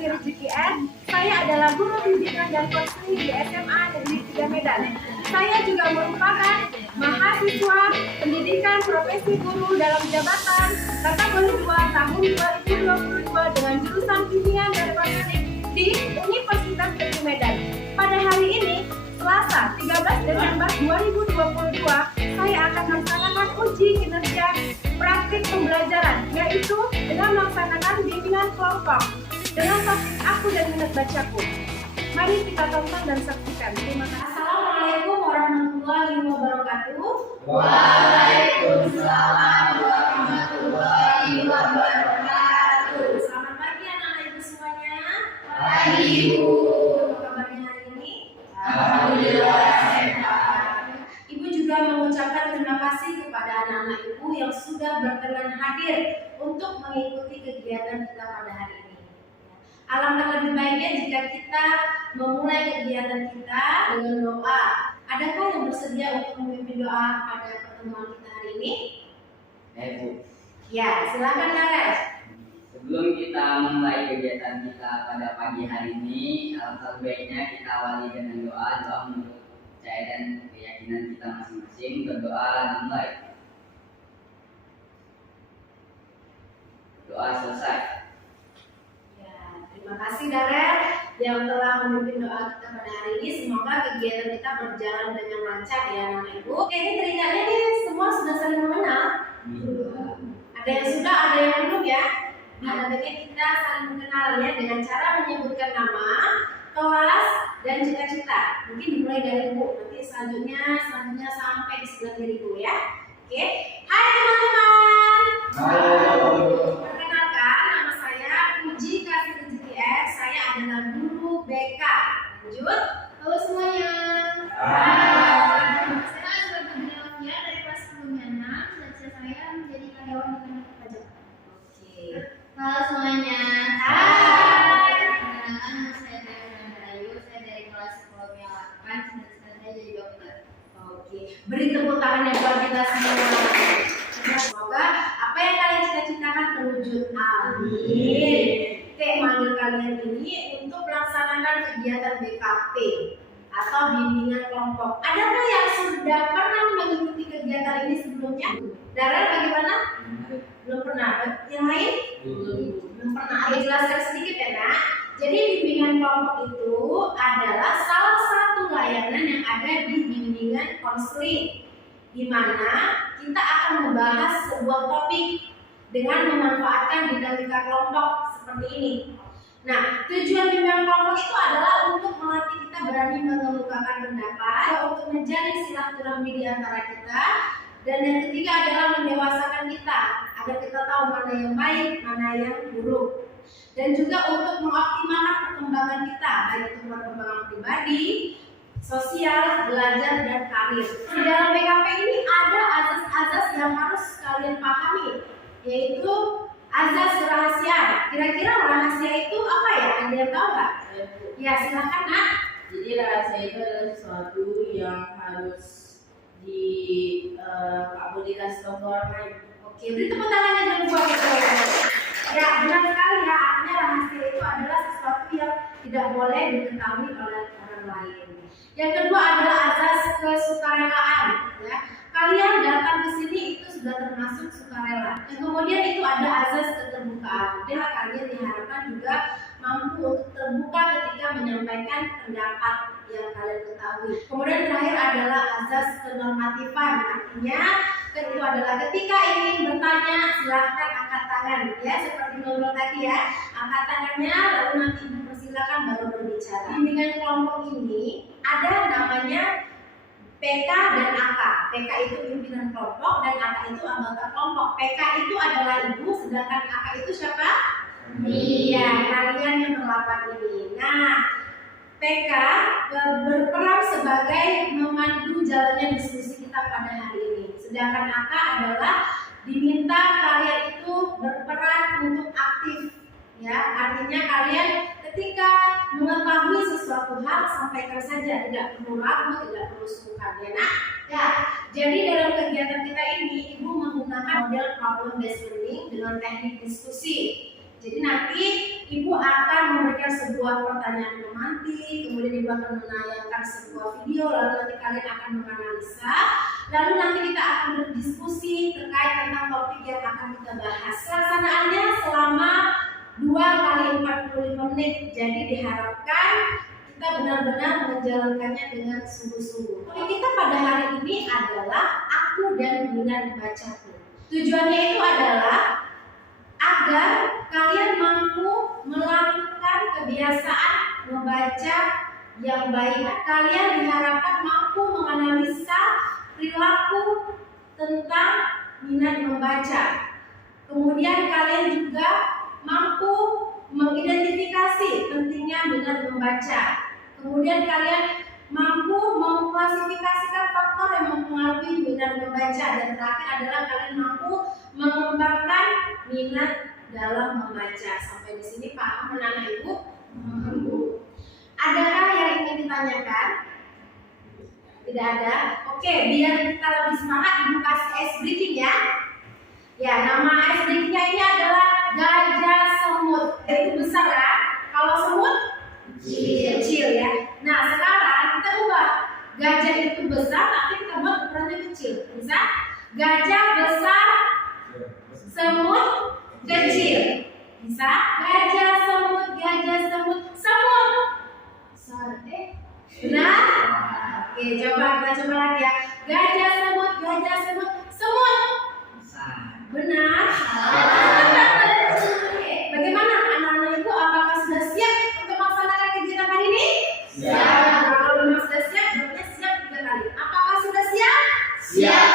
Kasih Rezeki S. Saya adalah guru bimbingan dan konseling di SMA Negeri 3 Medan. Saya juga merupakan mahasiswa pendidikan profesi guru dalam jabatan kategori 2 tahun 2022 dengan jurusan Kimia dan Matematik di Universitas Negeri Medan. Pada hari ini, Selasa 13 Desember 2022, saya akan melaksanakan uji kinerja praktik pembelajaran, yaitu dengan melaksanakan bimbingan kelompok dengan topik aku dan minat bacaku. Mari kita tonton dan saksikan. Terima kasih. Assalamualaikum warahmatullahi wabarakatuh. Waalaikumsalam warahmatullahi wabarakatuh. Selamat pagi anak-anak ibu semuanya. Pagi Ibu. Apa kabarnya hari ini? Alhamdulillah sehat. Ibu juga mengucapkan terima kasih kepada anak-anak ibu yang sudah berkenan hadir untuk mengikuti kegiatan kita pada hari ini. Alangkah lebih baiknya jika kita memulai kegiatan kita dengan doa. Adakah yang bersedia untuk memimpin doa pada pertemuan kita hari ini? Bu, Ya, silakan Karen. sebelum kita memulai kegiatan kita pada pagi hari ini, alangkah baiknya kita awali dengan doa menurut percaya dan keyakinan kita masing-masing. Berdoa dimulai. Doa selesai. Ya, terima kasih Darren yang telah memimpin doa kita pada hari ini. Semoga kegiatan kita berjalan dengan lancar ya anak ibu. Oke, ini teringatnya nih semua sudah saling mengenal. Ada yang sudah, ada yang belum ya. Ada baiknya kita saling mengenalnya dengan cara menyebutkan nama, kelas, dan cita-cita. Mungkin dimulai dari ibu, nanti selanjutnya sampai di sebelah kiri ibu ya. Oke, hai teman-teman. Perkenalkan, nama saya Puji Kasih Rezeki S. Saya adalah guru BK. Lanjut. Halo semuanya. Hai. Saya adalah Fia dari kelas 10 6. Cita-cita saya menjadi karyawan di kantor pajak. Oke. Halo semuanya. Hai. Perkenalkan, nama saya Dayana Rayu. Saya dari kelas 10 8. Cita-cita saya jadi dokter. Oke. Beri tepuk tangan yang buat kita semua. Semoga apa yang kalian cita-citakan terwujud. Amin. Oke, manggil kalian ini untuk melaksanakan kegiatan BKP atau bimbingan kelompok. Adakah yang sudah pernah mengikuti kegiatan ini sebelumnya? Darren bagaimana? Belum pernah. Yang lain? Belum pernah. Ada jelaskan sedikit ya nak. Jadi bimbingan kelompok itu adalah salah satu layanan yang ada di bimbingan konseling, di mana kita akan membahas sebuah topik dengan memanfaatkan dinamika kelompok seperti ini. Nah, tujuan bimbingan kelompok itu adalah untuk melatih kita berani mengemukakan pendapat, untuk menjalin silaturahmi di antara kita, dan yang ketiga adalah mendewasakan kita agar kita tahu mana yang baik, mana yang buruk, dan juga untuk mengoptimalkan perkembangan kita, baik itu perkembangan pribadi, sosial, belajar, dan karir. Di dalam BKP ini ada azas-azas yang harus kalian pahami, yaitu azas kerahasiaan. Kira-kira rahasia itu apa ya? Ada yang tahu nggak? Ya, silakan nak. Jadi rahasia itu adalah sesuatu yang harus nggak boleh dikasih tahu ke orang lain. Oke, beri tepuk tangannya dulu buat kita. Ya, benar sekali ya. Artinya rahasia itu adalah sesuatu yang tidak boleh diketahui oleh orang lain. Yang kedua adalah azas kesukarelaan. Ya, kalian datang ke sini itu sudah termasuk sukarela. Dan kemudian itu ada azas keterbukaan. Dan kalian diharapkan juga mampu untuk terbuka ketika menyampaikan pendapat yang kalian ketahui. Kemudian terakhir adalah azas kenormatifan. Artinya itu adalah ketika ingin bertanya silahkan angkat tangan ya, seperti ngobrol tadi ya, angkat tangannya lalu nanti dipersilakan baru berbicara. Bimbingan kelompok ini ada namanya PK dan AK. PK itu pimpinan kelompok dan AK itu anggota kelompok. PK itu adalah ibu, sedangkan AK itu siapa? Iya, kalian yang berlapan ini. Nah, PK berperan sebagai memandu jalannya diskusi kita pada hari ini. Sedangkan AK adalah diminta kalian itu berperan untuk aktif. Ya, artinya kalian ketika mengetahui sesuatu hal sampaikan saja, tidak perlu ragu, tidak perlu sungkan ya nak. Ya, jadi dalam kegiatan kita ini ibu menggunakan model problem based learning dengan teknik diskusi. Jadi nanti ibu akan memberikan sebuah pertanyaan romantis, kemudian ibu akan menayangkan sebuah video, lalu nanti kalian akan menganalisa, lalu nanti kita akan berdiskusi terkait tentang topik yang akan kita bahas. Pelaksanaannya selama 2 kali 45 menit, jadi diharapkan kita benar-benar menjalankannya dengan sungguh-sungguh. Topik kita pada hari ini adalah aku dan minat bacaku. Tujuannya itu adalah agar kalian mampu melakukan kebiasaan membaca yang baik. Kalian diharapkan mampu menganalisa perilaku tentang minat membaca. Kemudian kalian juga mampu mengidentifikasi pentingnya minat membaca. Kemudian kalian mampu mengklasifikasikan faktor yang mempengaruhi minat membaca, dan terakhir adalah kalian mampu mengembangkan minat dalam membaca. Sampai di sini paham anak ibu? Adakah yang ingin ditanyakan? Tidak ada? Oke, biar kita lebih semangat, ibu kasih ice breaking ya. Ya, nama ice breakingnya ini adalah gajah semut. Itu besar kan? Kalau semut kecil ya. Nah, sekarang kita ubah gajah itu besar, tapi kita buat ukurannya kecil. Bisa? Gajah besar, semut kecil. Bisa? Gajah semut, semut. Benar? Oke, coba kita coba lagi ya. Gajah semut, semut. Benar? Oke, bagaimana anak-anak ibu? Apakah sudah siap untuk melaksanakan kegiatan hari ini? Siap. Kalau memang sudah siap, berarti siap 3 kali. Apakah sudah siap? Siap.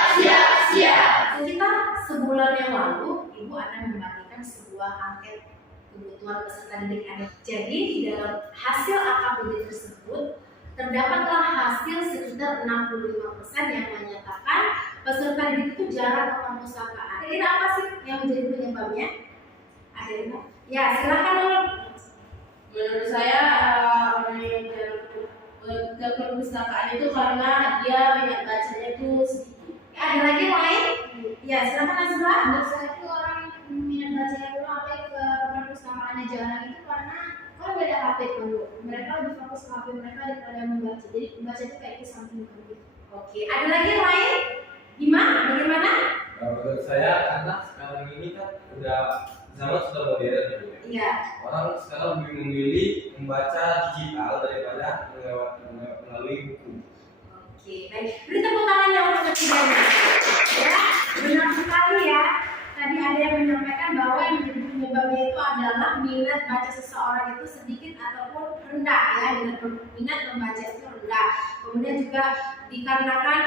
Sekitar sebulan yang lalu, ibu akan membagikan sebuah angket kebutuhan peserta didik anak. Jadi di dalam hasil AKPD tersebut terdapatlah hasil sekitar 65% yang menyatakan peserta didik itu jarang ke perpustakaan. Kira-kira apa sih yang menjadi penyebabnya? Ada yang tahu? Ya, silakan dulu. Menurut saya orang yang ke perpustakaan itu karena dia minat bacanya itu sedikit. Ada lagi yang lain? Ya, silakan Azra. Menurut saya itu orang minat baca itu sampai ke perpustakaannya jarang itu karena kan beda HP dulu. Mereka lebih fokus ke HP mereka daripada membaca. Jadi membaca itu kayak di samping gitu. Oke, ada lagi yang lain? Gimana? Bagaimana? Menurut saya karena sekarang ini kan udah zaman sudah modern ya Bu. Iya. Orang sekarang lebih memilih membaca digital daripada melalui buku. Oke, baik. Beri tepuk tangannya untuk ketiganya. Ya, benar sekali ya. Tadi ada yang menyampaikan bahwa yang menjadi penyebabnya itu adalah minat baca seseorang itu sedikit ataupun rendah ya. Minat membaca itu rendah. Kemudian juga dikarenakan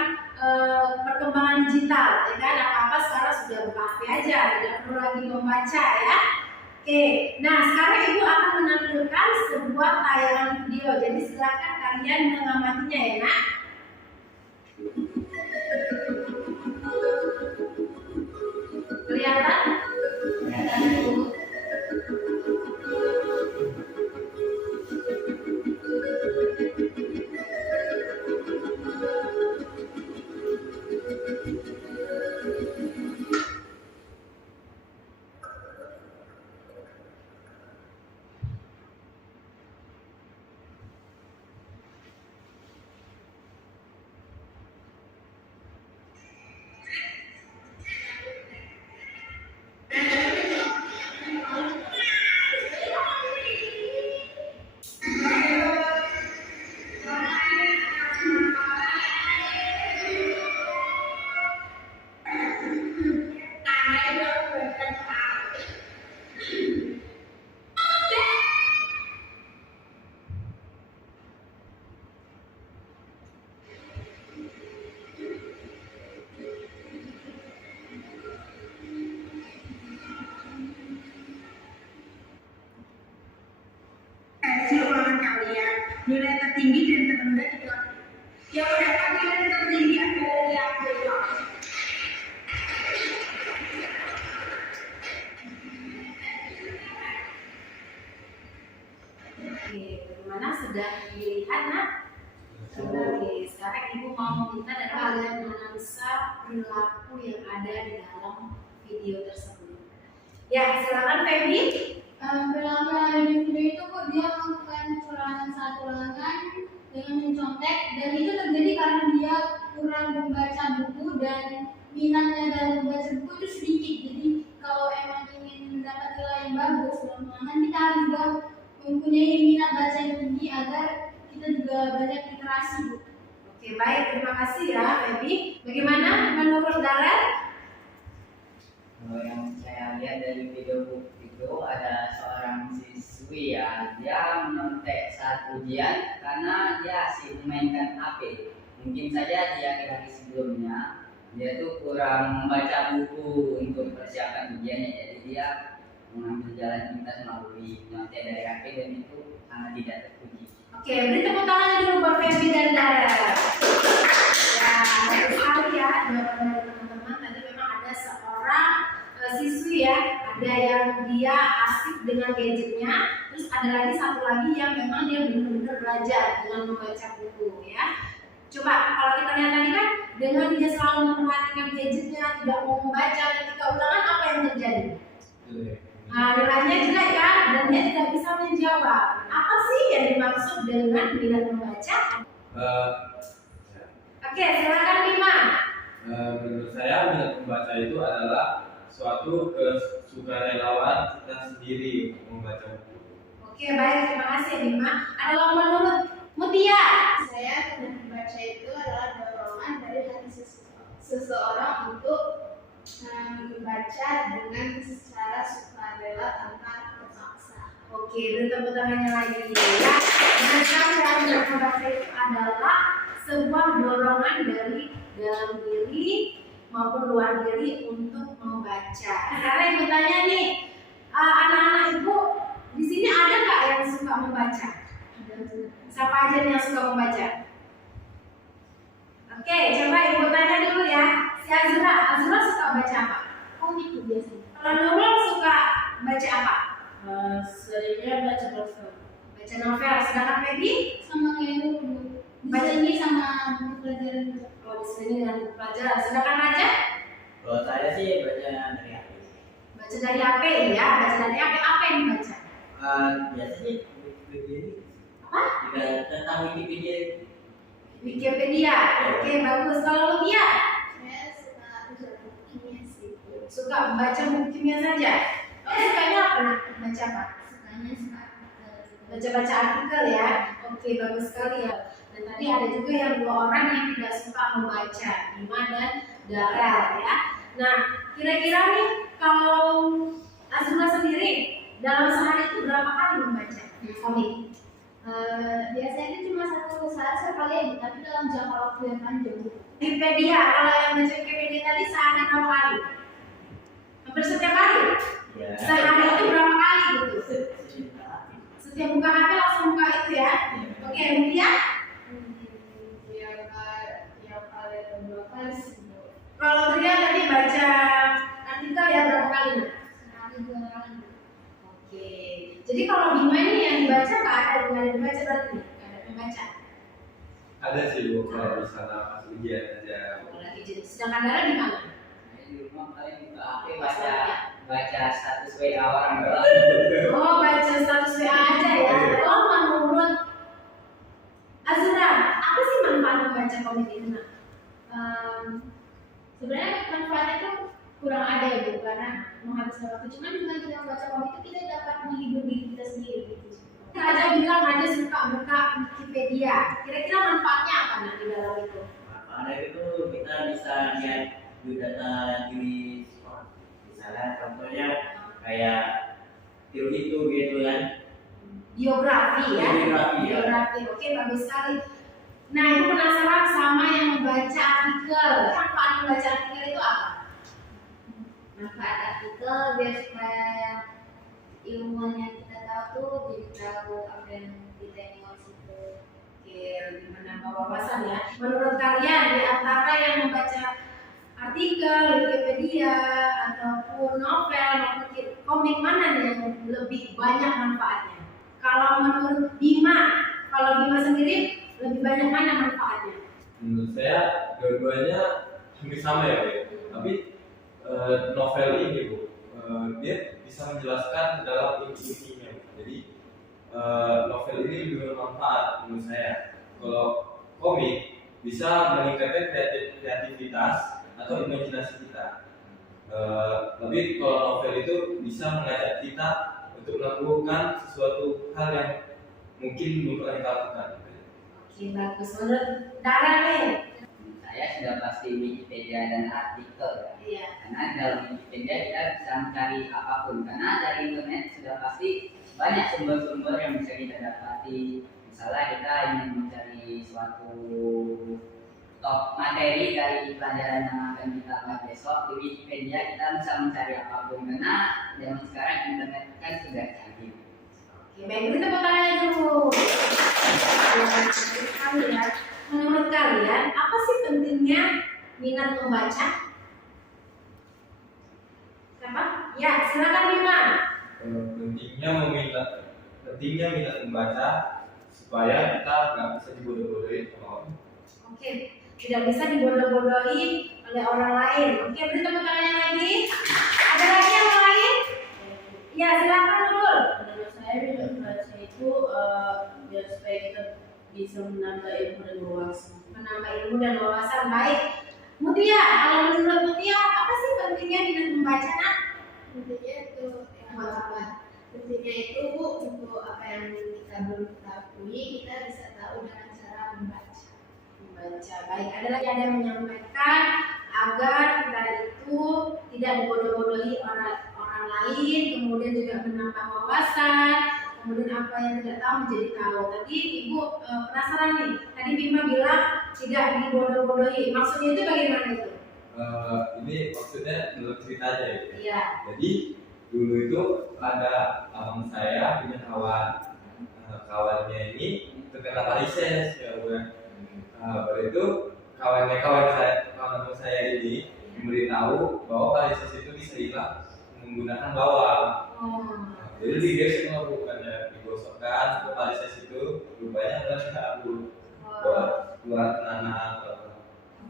perkembangan digital, ya kan? Apa-apa sekarang sudah buka HP aja, tidak perlu lagi membaca ya. Oke, nah sekarang ibu akan menampilkan sebuah tayangan video. Jadi silakan kalian mengamatinya ya nak. Kelihatan? Nilai tertinggi dan terendah di kelas. Yang mendapat nilai tertinggi adalah yang beda. Oke, bagaimana sudah dilihat nak? Oke, sekarang ibu mau minta dari kalian menganalisa perilaku yang ada di dalam video tersebut. Ya, silakan Feby. Berlama di video itu kok dia melakukan kecurangan saat ulangan dengan mencontek, dan itu terjadi karena dia kurang membaca buku dan minatnya dalam membaca buku itu sedikit. Jadi kalau emang ingin mendapat nilai yang bagus dalam ulangan, kita harus juga mempunyai minat baca yang tinggi agar kita juga banyak literasi, Bu. Oke, baik, terima kasih ya, Feby. Bagaimana menurut Darren? Kalau yang saya lihat dari video itu ada seorang siswi ya, dia menontek saat ujian karena dia asik memainkan HP. Mungkin saja di akhir-akhir sebelumnya dia tuh kurang membaca buku untuk persiapan ujiannya, jadi dia mengambil jalan pintas melalui nyontek dari HP dan itu sangat tidak terpuji. Oke, beri tepuk tangan dulu buat Feby dan Darren. Ya, bagus sekali ya jawaban dari teman-teman. Tadi memang ada seorang siswi ya, ada yang dia asik dengan gadgetnya, terus ada lagi satu lagi yang memang dia benar-benar belajar dengan membaca buku ya. Coba kalau kita lihat tadi kan, dengan dia selalu memperhatikan gadgetnya, tidak mau membaca, ketika ulangan apa yang terjadi? Nah, nilainya jelek kan, dan dia tidak bisa menjawab. Apa sih yang dimaksud dengan minat membaca? Oke, silakan Bima. Menurut saya minat membaca itu adalah suatu kesukarelawan kita sendiri untuk membaca buku. Oke, baik, terima kasih Bima. Kalau menurut Mutia, Saya minat membaca itu adalah dorongan dari hati seseorang untuk membaca dengan secara sukarela tanpa terpaksa. oke, beri tepuk tangannya lagi ya. Nah, saya minat membaca itu adalah sebuah dorongan dari dalam diri maupun luar diri untuk membaca. Sekarang ibu tanya nih, anak-anak ibu di sini ada nggak yang suka membaca? Siapa aja nih yang suka membaca? Oke, coba ibu tanya dulu ya. Si Azura suka baca apa? Komik tuh biasanya. Kalau Nurul suka baca apa? Seringnya baca novel. Baca novel. Sedangkan Feby? Sama kayak dulu. Baca ini sama buku pelajaran. Oh, di sini dengan buku pelajaran. Sedangkan Raja? Kalau saya sih baca dari HP. Baca dari HP ya. Baca dari HP. Apa yang dibaca? Biasanya Wikipedia. Apa? Juga tentang Wikipedia. Wikipedia. Oke, bagus. Kalau Lugia? Saya suka baca buku kimia sih. Suka baca buku kimia saja. Oh, sukanya apa? Baca apa? Sukanya suka Baca-baca artikel ya. Oke, bagus sekali ya. Dan tadi ada juga yang 2 orang yang tidak suka membaca, Bima dan Darel ya. Nah, kira-kira nih kalau Azura sendiri dalam sehari itu berapa kali membaca komik? biasanya cuma satu saat sekali, tapi dalam jangka waktu yang panjang. Wikipedia, kalau yang baca Wikipedia tadi sehari berapa kali? Hampir setiap hari? Ya. Sehari itu berapa kali gitu? Setiap buka HP langsung buka itu ya? Oke, Mutia? Tiap kali atau 2 kali sih. Kalau Tia tadi baca artikel ya berapa kali? Sehari 2 kali. Oke, jadi kalau Bima ini yang dibaca nggak ada dibaca berarti nggak ada membaca. Ada sih Bu, kalau misalnya pas ujian aja. Lagi jadi. Sedangkan Dara di mana? Saya di rumah paling buka HP baca status WA orang doang. Oh, baca status WA aja ya. Kalau menurut Azura, apa sih manfaat membaca komik itu? Sebenarnya manfaatnya tuh kurang ada ya Bu, karena menghabiskan waktu. Cuman dengan kita membaca komik itu kita dapat menghibur diri kita sendiri gitu. Raja bilang Raja suka buka Wikipedia. Kira-kira manfaatnya apa nih di dalam itu? Ada itu kita bisa lihat data diri sekolah. Misalnya contohnya kayak itu gitu kan. Biografi ya. Biografi, ya. Biografi. Oke, bagus sekali. Nah, ibu penasaran sama yang membaca artikel. Manfaat membaca artikel itu apa? Manfaat artikel biar supaya ilmuwan yang kita tahu tuh jadi tahu apa yang kita mau situ. Oke, lebih menambah wawasan ya. Menurut kalian di antara yang membaca artikel, Wikipedia, ataupun novel, maupun komik mana nih yang lebih banyak manfaatnya? Kalau menurut Bima, kalau Bima sendiri lebih banyak mana manfaatnya? Menurut saya dua-duanya hampir sama ya Bu. Tapi novel ini Bu, dia bisa menjelaskan dalam inti-intinya. Jadi novel ini lebih bermanfaat menurut saya. Kalau komik bisa meningkatkan kreativitas atau imajinasi kita. Tapi kalau novel itu bisa mengajak kita untuk melakukan sesuatu hal yang mungkin belum pernah kita lakukan. Oke, bagus. Menurut Dara nih? Saya sudah pasti Wikipedia dan artikel ya. Iya. Karena dalam Wikipedia kita bisa mencari apapun. Karena dari internet sudah pasti banyak sumber-sumber yang bisa kita dapati. Misalnya kita ingin mencari suatu top materi dari pelajaran yang akan kita bahas besok, di Wikipedia kita bisa mencari apapun. Karena zaman sekarang internet kan sudah canggih. Oke, baik. Kita pertanyaan dulu. Kalian, menurut kalian, apa sih pentingnya minat membaca? Siapa? Ya, silakan Bima. Pentingnya minat membaca supaya kita nggak bisa dibodoh-bodohin sama orang. Oke, tidak bisa dibodoh-bodohi oleh orang lain. Oke, beri tepuk tangannya lagi. Ada lagi yang lain? Ya, silakan dulu. Menurut saya minat membaca itu biar supaya kita bisa menambah ilmu dan wawasan. Menambah ilmu dan wawasan. Baik. Mutia, kalau menurut Mutia, apa sih pentingnya minat membaca, Nak? Intinya itu Buat apa? pentingnya itu Bu, untuk apa yang kita belum ketahui kita bisa tahu dengan cara membaca. Membaca. Baik, ada lagi ada yang menyampaikan agar kita itu tidak dibodoh-bodohi orang lain, kemudian juga menambah wawasan, kemudian apa yang tidak tahu menjadi tahu. Tadi Ibu penasaran nih, tadi Bima bilang tidak dibodoh-bodohi. Maksudnya itu bagaimana itu? Ini maksudnya menurut ceritanya ya. Iya. Jadi dulu itu ada abang saya punya kawan. Kawannya ini terkena varises ya bukan. Baru itu kawan saya ini memberitahu bahwa varises itu bisa hilang menggunakan bawang. Jadi digesek bukannya digosokkan ke varises itu rupanya adalah buat keluar penanaan.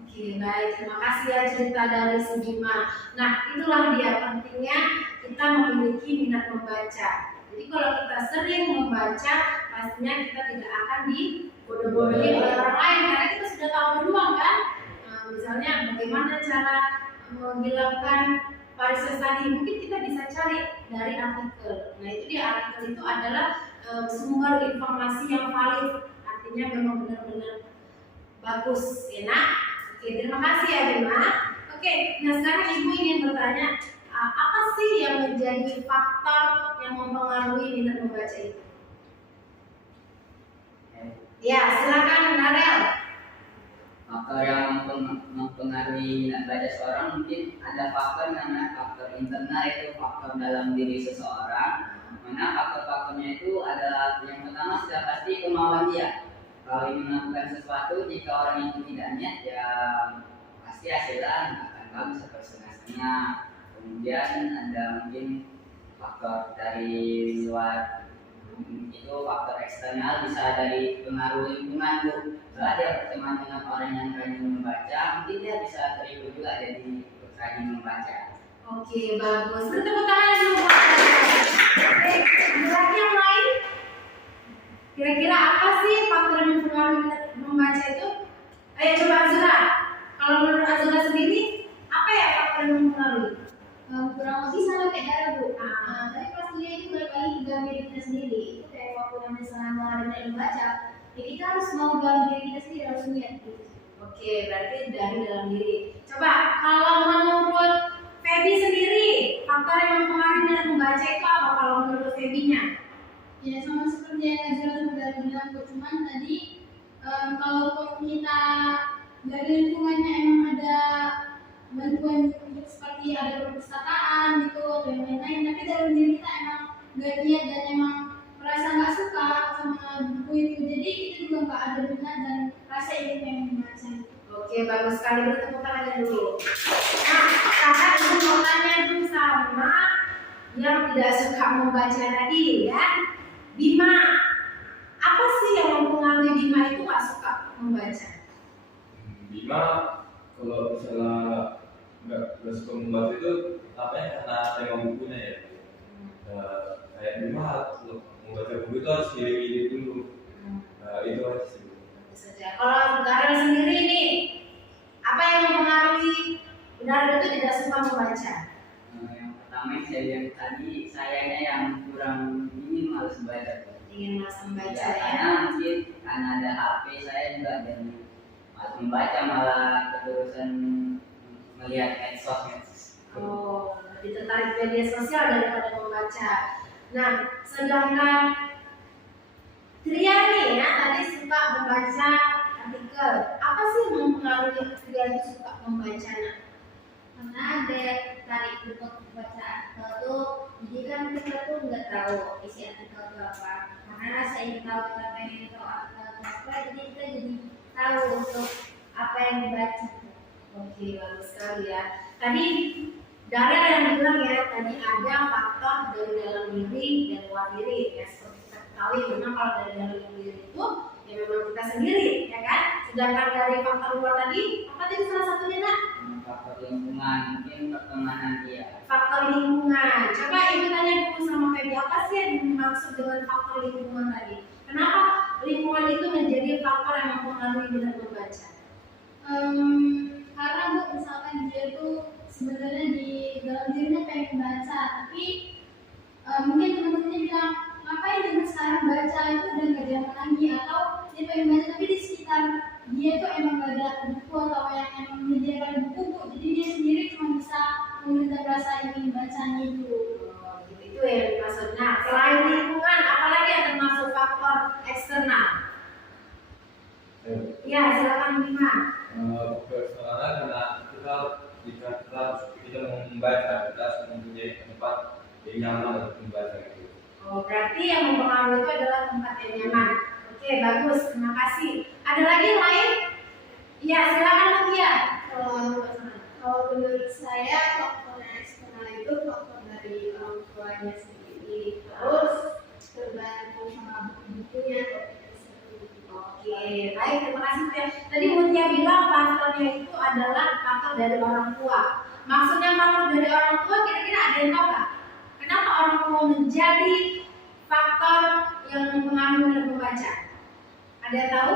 Oke, baik. Terima kasih ya cerita dari si Bima. Nah, itulah dia pentingnya kita memiliki minat membaca. Jadi kalau kita sering membaca, pastinya kita tidak akan dibodoh-bodohi oleh orang lain karena kita sudah tahu duluan kan. Misalnya bagaimana cara menghilangkan varises tadi, mungkin kita bisa cari dari artikel. Nah, itu dia artikel itu adalah sumber informasi yang valid. Artinya memang benar-benar bagus, enak. Oke, terima kasih ya Bima. Oke, nah sekarang Ibu ingin bertanya, apa sih yang menjadi faktor yang mempengaruhi minat membaca itu? Ya, silakan Narel. Faktor yang mempengaruhi minat baca seorang mungkin ada faktor namanya faktor internal, itu faktor dalam diri seseorang. Mana faktor-faktornya itu adalah yang pertama sudah pasti kemauan dia. Kalau ingin melakukan sesuatu, jika orang itu tidak niat, ya pasti hasilnya nggak akan bagus atau setengah-setengah. Kemudian ada mungkin faktor dari luar, itu faktor eksternal, bisa dari pengaruh lingkungan Bu. Setelah dia berteman dengan orang yang rajin membaca, mungkin dia bisa terikut juga jadi rajin membaca. Oke, bagus. Bertepuk tangan dulu. Oke, ada lagi yang lain? Kira-kira apa sih faktor yang mempengaruhi minat membaca itu? Ayo coba Azura. Kalau menurut Azura sendiri, apa ya faktor yang mempengaruhi? Kurang lebih sama kayak Dara Bu. Tapi pastinya itu balik lagi ke dalam diri kita sendiri. Itu kayak waktu yang misalnya mau ada minat membaca, ya kita harus mau dalam diri kita sendiri, harus niat gitu. Oke, berarti dari dalam diri. Coba kalau menurut Feby sendiri, faktor yang mempengaruhi minat membaca itu apa kalau menurut Febinya? Ya sama seperti yang Azura sudah bilang Bu, cuman tadi kalau kita dari lingkungannya emang ada bantuan seperti ada perpustakaan gitu atau yang lain-lain, tapi dalam diri kita emang gak niat dan emang merasa nggak suka sama buku itu, jadi kita juga nggak ada minat dan rasa ingin pengen membaca. Oke, bagus sekali. Bertepuk tangannya dulu. Nah, kakak dulu mau tanya dulu sama yang tidak suka membaca tadi ya. Bima, apa sih yang mempengaruhi Bima itu nggak suka membaca? Bima kalau misalnya nggak suka membaca itu apa ya, karena tema bukunya ya. Kayak dulu kalau membaca buku itu harus milih dulu. Itu aja sih. Saja. Kalau Darel sendiri nih, apa yang mempengaruhi Darel itu tidak suka membaca? Yang pertama yang saya bilang tadi, sayanya yang kurang ingin malas membaca. Ingin malas membaca Ya, ya? karena mungkin karena ada HP saya juga dan malas membaca, malah keterusan melihat medsos. Oh, lebih tertarik media sosial daripada membaca. Nah, sedangkan Triani ya tadi suka membaca artikel. Apa sih yang mempengaruhi Triani suka membaca? Karena ada tarik untuk baca artikel tuh, jadi kan kita tuh nggak tahu isi artikel itu apa. Karena rasa ingin tahu, kita pengen tahu artikel itu apa, jadi kita jadi tahu untuk apa yang dibaca. Oke, bagus sekali ya. Tadi Darel yang bilang ya, tadi ada faktor dari dalam diri dan luar diri ya. Seperti kita ketahui, memang kalau dari dalam diri itu ya memang kita sendiri, ya kan? Sedangkan dari faktor luar tadi, apa tadi salah satunya nak? Faktor lingkungan, mungkin pertemanan dia. Faktor lingkungan. Coba ibu tanya dulu sama Feby, apa sih yang dimaksud dengan faktor lingkungan tadi? Kenapa lingkungan itu menjadi faktor yang mempengaruhi minat membaca? Karena bu, misalkan dia tuh sebenarnya di dalam dirinya pengen baca, tapi mungkin teman-temannya bilang ngapain dia sekarang baca itu udah nggak zaman lagi, atau dia pengen baca tapi di sekitar dia tuh emang gak ada buku atau yang emang menyediakan buku bu, jadi dia sendiri cuma bisa meminta rasa ingin bacanya itu. Itu yang dimaksud. Nah, selain lingkungan, apalagi yang termasuk faktor eksternal? Ya, silakan Bima. Personalnya karena jika kita mau membaca, kita harus mempunyai tempat yang nyaman untuk membaca gitu. Oh, berarti yang mempengaruhi itu adalah tempat yang nyaman. Oke, bagus. Terima kasih. Ada lagi yang lain? Iya, silakan Mutia. Kalau menurut saya faktor eksternal itu faktor dari orang tuanya sendiri, terus tergantung sama buku-bukunya. Oke, baik. Terima kasih Mutia. Tadi Mutia bilang faktornya itu adalah faktor dari orang tua. Maksudnya faktor dari orang tua kira-kira ada yang tahu nggak? Kenapa orang tua menjadi faktor yang mempengaruhi minat membaca? Ada yang tahu?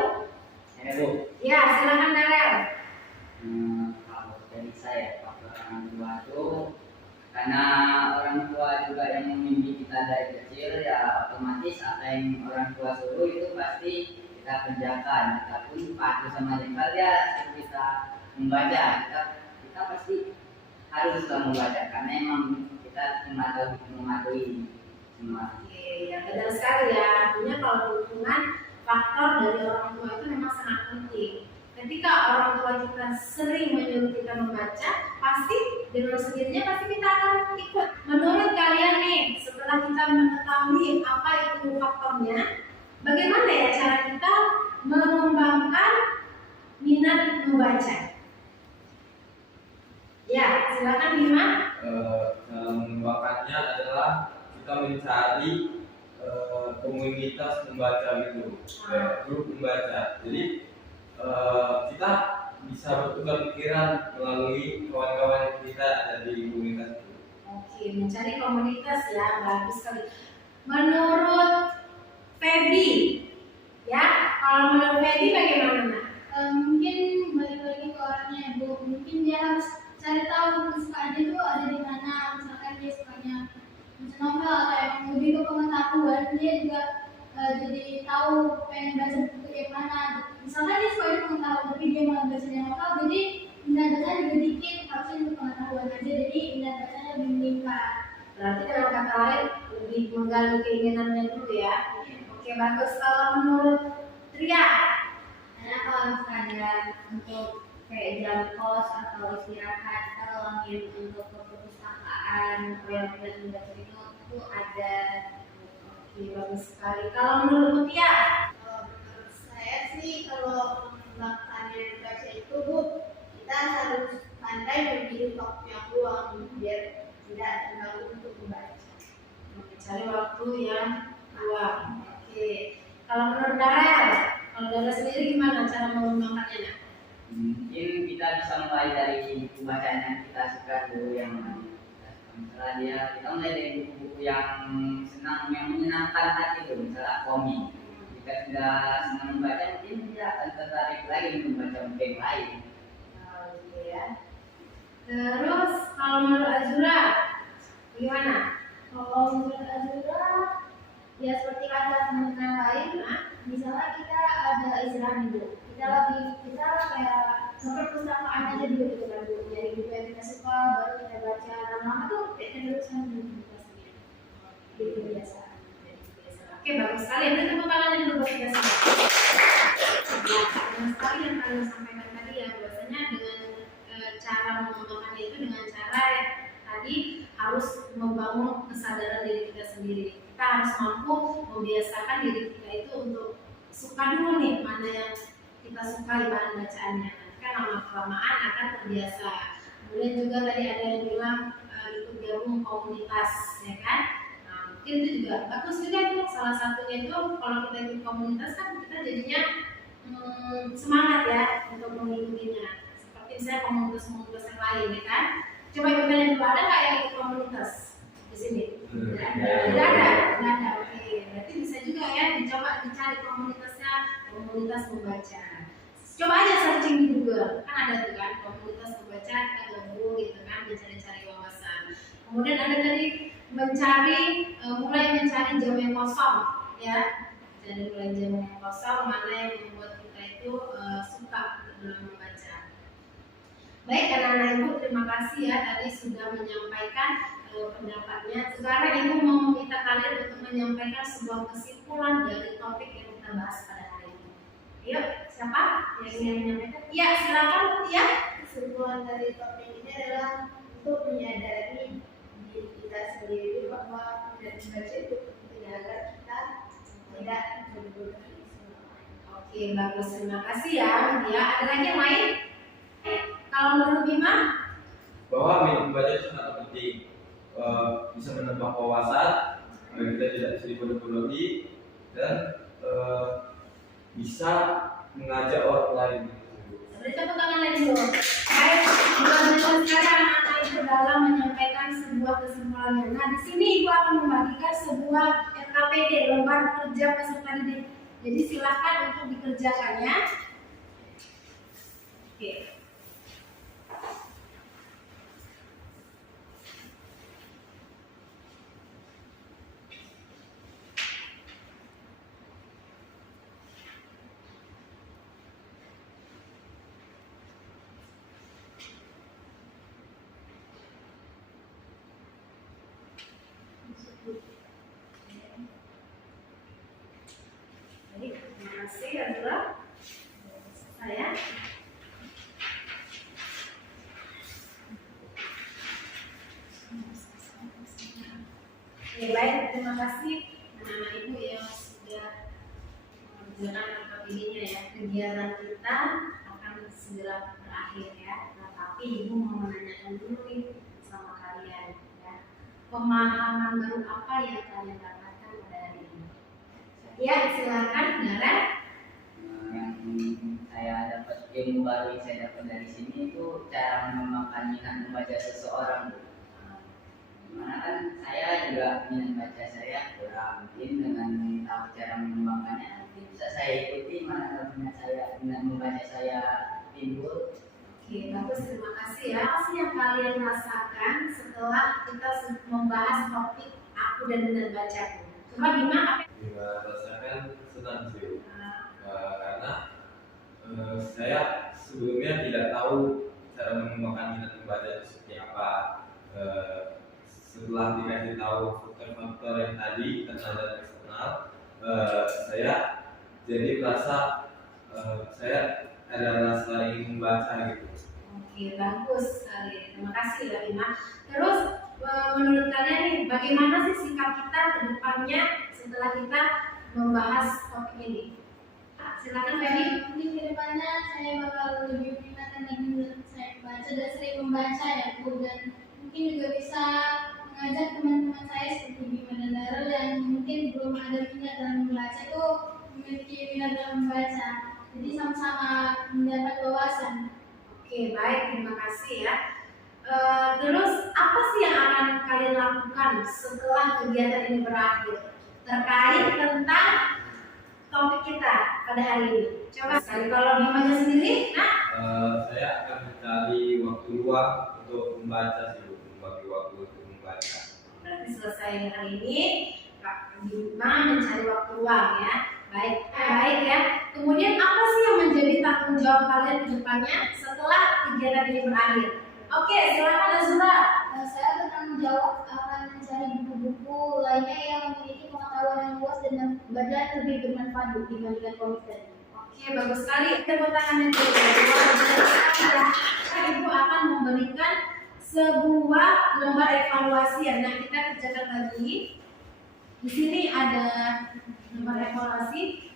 Bu, Ya, silakan Darel. kalau dari saya, faktor orang tua itu karena orang tua juga yang membimbing kita dari kecil, ya otomatis apa yang orang tua suruh itu pasti kita kerjakan. Kita pun patuh sama jengkal ya, kita membaca, kita pasti harus membaca karena emang kita mematuhi semua. Oke, ya benar sekali ya. Artinya kalau dukungan faktor dari orang tua itu memang sangat penting. Ketika orang tua kita sering menyuruh kita membaca, pasti dengan sendirinya pasti kita akan ikut. Menurut kalian nih, setelah kita mengetahui apa itu faktornya, bagaimana ya cara kita mengembangkan minat membaca? Ya, silakan Bima. Cara mengembangkannya adalah kita mencari komunitas membaca gitu, kayak grup membaca. Jadi kita bisa bertukar pikiran melalui kawan-kawan kita ada di komunitas itu. Oke, mencari komunitas ya, bagus sekali. Menurut Feby, ya, kalau menurut Feby bagaimana? Nak? Mungkin balik lagi ke orangnya ya bu, mungkin dia harus cari tahu kesukaannya itu ada di mana. Misalkan dia sukanya baca novel atau emang lebih ke pengetahuan, dia juga jadi tahu pengen baca buku yang mana. Misalkan dia suka pengetahuan tapi dia malah baca novel, jadi minat bacanya juga dikit, harusnya untuk pengetahuan aja, jadi minat bacanya lebih meningkat. Berarti dengan kata lain lebih menggali keinginannya dulu ya. Oke, bagus. Kalau menurut Tria, Karena kalau misalnya untuk kayak jam kos atau istirahat, kita luangin untuk ke perpustakaan atau yang minat membaca itu ada. oke, bagus sekali. Kalau menurut Mutia, Kalau menurut saya sih, kalau mengembangkan minat baca itu bu, kita harus pandai memilih waktu yang luang biar tidak terganggu untuk membaca. cari waktu yang luang. Oke. Kalau menurut Darel, kalau Darel sendiri gimana cara mengembangkannya? Nak? Mungkin kita kita bisa mulai dari buku bacaan yang kita suka dulu yang misalnya kita mulai dari buku-buku yang senang, yang menyenangkan hati itu, misalnya komik. Jika sudah senang membaca, mungkin dia akan tertarik lagi untuk membaca buku yang lain. Oh, gitu ya. Terus kalau menurut Azura gimana? Kalau menurut Azura, ya seperti kata teman-teman lain, misalnya kita ada istirahat dulu, kita kayak ke perpustakaan aja dulu gitu kan, Bu. Dari buku yang kita suka baru kita baca, lama-lama tuh kayak terusan dulu kita sendiri. Itu biasa. Oke, bagus sekali. Itu tepuk tangan yang dulu kita semua. Ya, benar sekali yang kalian sampaikan tadi ya, bahwasanya dengan cara mengembangkannya itu dengan cara tadi harus membangun kesadaran diri kita sendiri. Kita harus mampu membiasakan diri kita itu untuk suka dulu nih mana yang kita suka bahan bacaannya. Nanti kan lama-kelamaan akan terbiasa. Kemudian juga tadi ada yang bilang ikut gabung komunitas, ya kan? Nah, mungkin itu juga bagus juga tuh. Salah satunya itu kalau kita ikut komunitas kan kita jadinya semangat ya untuk mengikutinya. Seperti misalnya komunitas-komunitas yang lain, ya kan? Coba ikutnya dulu, ada nggak yang ikut komunitas di sini? Tidak ada. Oke, berarti bisa juga ya dicoba dicari komunitasnya, komunitas membaca. Coba aja searching di Google, kan ada tuh kan komunitas membaca, kita gabung gitu kan, mencari-cari wawasan. Kemudian ada tadi mulai mencari jam yang kosong, ya. Jadi mulai jam yang kosong mana yang membuat kita itu suka dalam membaca. Baik, anak-anak Ibu, terima kasih ya tadi sudah menyampaikan pendapatnya. Sekarang Ibu mau meminta kalian untuk menyampaikan sebuah kesimpulan dari topik yang kita bahas pada hari ini. Yuk, siapa yang ingin menyampaikan? Ya, silakan ya. Kesimpulan dari topik ini adalah untuk menyadari diri kita sendiri bahwa tidak membaca itu penting agar kita tidak berbodoh. Oke, bagus, terima kasih ya. Ya, ada lagi yang lain? Kalau menurut Bima? Bahwa membaca itu sangat penting, bisa menambah wawasan agar kita tidak bisa dibodoh-bodohi dan bisa mengajak orang lain. Beri tepuk tangan lagi dulu. Baik, selanjutnya sekarang anak Ibu dalam menyampaikan sebuah kesimpulannya. Nah, di sini Ibu akan membagikan sebuah LKPD, lembar kerja peserta didik. Jadi silakan untuk dikerjakannya. Oke. Baik, terima kasih Azura. Saya. Oke, baik, terima kasih anak-anak Ibu yang sudah mengerjakan LKPD-nya ya. Kegiatan kita akan segera berakhir ya. Nah, tapi Ibu mau menanyakan dulu nih sama kalian ya. Pemahaman baru apa yang kalian dapatkan pada hari ini? Ya, silakan Dara. Yang saya dapat ilmu baru yang saya dapat dari sini itu cara mengembangkan minat membaca seseorang. Dimana kan saya juga minat baca saya kurang, mungkin dengan tahu cara mengembangkannya mungkin bisa saya ikuti mana minat membaca saya timbul. Oke, bagus, terima kasih ya. Apa sih yang kalian rasakan setelah kita membahas topik aku dan minat bacaku? Coba gimana? Bima rasakan senang sih, karena saya sebelumnya tidak tahu cara mengembangkan minat membaca itu seperti apa. Setelah dikasih tahu faktor-faktor yang tadi internal dan eksternal, saya jadi merasa saya ada rasa ingin membaca gitu. Oke, bagus sekali. Terima kasih ya Bima. Terus menurut kalian nih, bagaimana sih sikap kita ke depannya setelah kita membahas topik ini? Silakan Ferry. Mungkin kedepannya saya bakal lebih meningkatkan lagi saya baca dan sering membaca ya Bu, dan mungkin juga bisa mengajak teman-teman saya seperti Bima dan Darul yang mungkin belum ada minat dalam membaca itu memiliki minat dalam membaca, jadi sama-sama mendapat wawasan. Oke, baik, terima kasih ya. Terus apa sih yang akan kalian lakukan setelah kegiatan ini berakhir terkait tentang topik kita pada hari ini? Coba sekali kalau Bimanya sendiri, nah Saya akan mencari waktu luang untuk membaca sih, Bu. Membagi waktu untuk membaca. berarti selesai hari ini Kak Bima mencari waktu luang ya. Baik, baik ya. Kemudian apa sih yang menjadi tanggung jawab kalian ke depannya setelah kegiatan ini berakhir? Oke, silakan Azura. Saya bertanggung jawab akan mencari buku-buku lainnya yang memiliki pengetahuan yang luas dan lebih bermanfaat dibandingkan komik tadi. Oke, bagus sekali. Tepuk tangannya dulu. Luar biasa ya. Ibu akan memberikan sebuah lembar evaluasi ya. Nah, kita kerjakan lagi. Di sini ada lembar evaluasi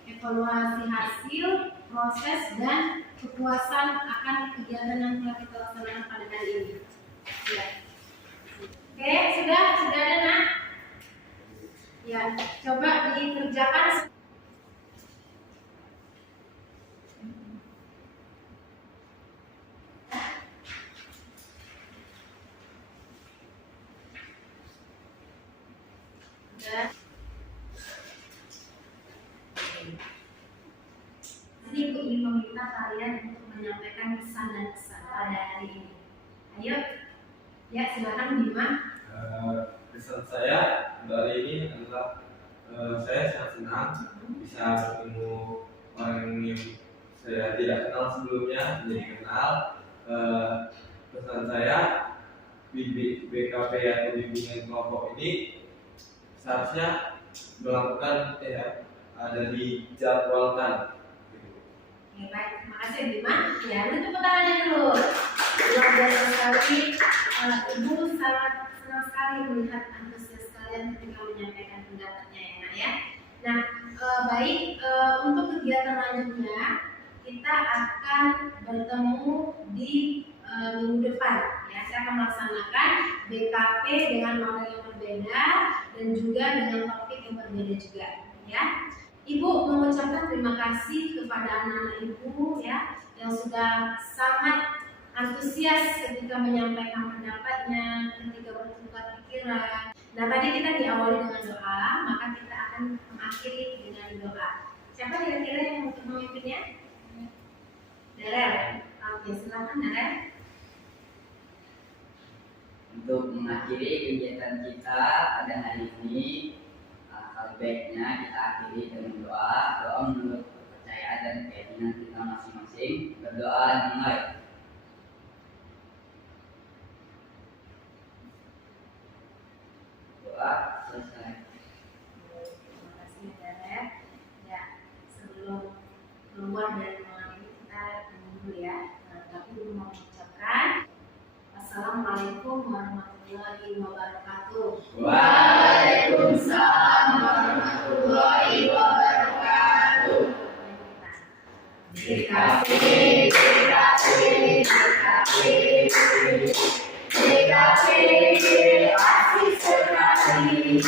hasil, proses, dan kepuasan akan kegiatan yang telah kita laksanakan pada hari ini. Ya. Oke, sudah ada nak? Ya, coba dikerjakan. Jadi Ibu ingin meminta kalian untuk menyampaikan pesan dan kesan pada hari ini. Ayo, ya silakan Bima. Kesan saya dari ini adalah saya sangat senang bisa bertemu orang yang saya tidak kenal sebelumnya menjadi kenal. Pesan saya BKP atau bimbingan kelompok ini seharusnya melakukan ada dijadwalkan. Oke, baik, terima kasih Bima. Ya, udah tepuk tangannya dulu. Luar biasa sekali. Ibu sangat senang sekali melihat antusias kalian ketika menyampaikan pendapatnya ya, Nak ya. Nah, baik, untuk kegiatan lanjutnya kita akan bertemu di minggu depan. Ya, saya akan melaksanakan BKP dengan model yang berbeda dan juga dengan topik yang berbeda juga. Ya. Ibu mengucapkan terima kasih kepada anak-anak Ibu ya yang sudah sangat antusias ketika menyampaikan pendapatnya, ketika bertukar pikiran. Nah, tadi kita diawali dengan doa, maka kita akan mengakhiri dengan doa. Siapa kira-kira yang untuk memimpinnya? Darel. Oke, silakan Darel. Untuk mengakhiri kegiatan kita pada hari ini, baiknya kita akhiri dengan doa menurut kepercayaan dan keyakinan kita masing-masing. Berdoa dimulai. Doa selesai. Terima kasih Darel. Ya, sebelum keluar dari ruangan ini kita dulu ya. Nah, tapi dulu mau mengucapkan Assalamualaikum warahmatullahi wabarakatuh. Waalaikumsalam warahmatullahi wabarakatuh. DKP, asik sekali.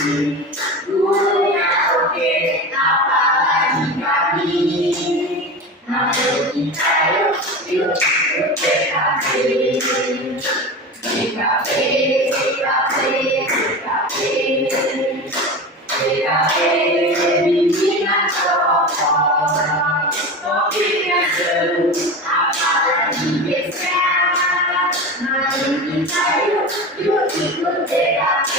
Gurunya oke, apalagi kami. Namun kita yuk DKP. Bimbingan kelompok, topiknya seru, apalagi desa. Mari kita yuk ikut DKP.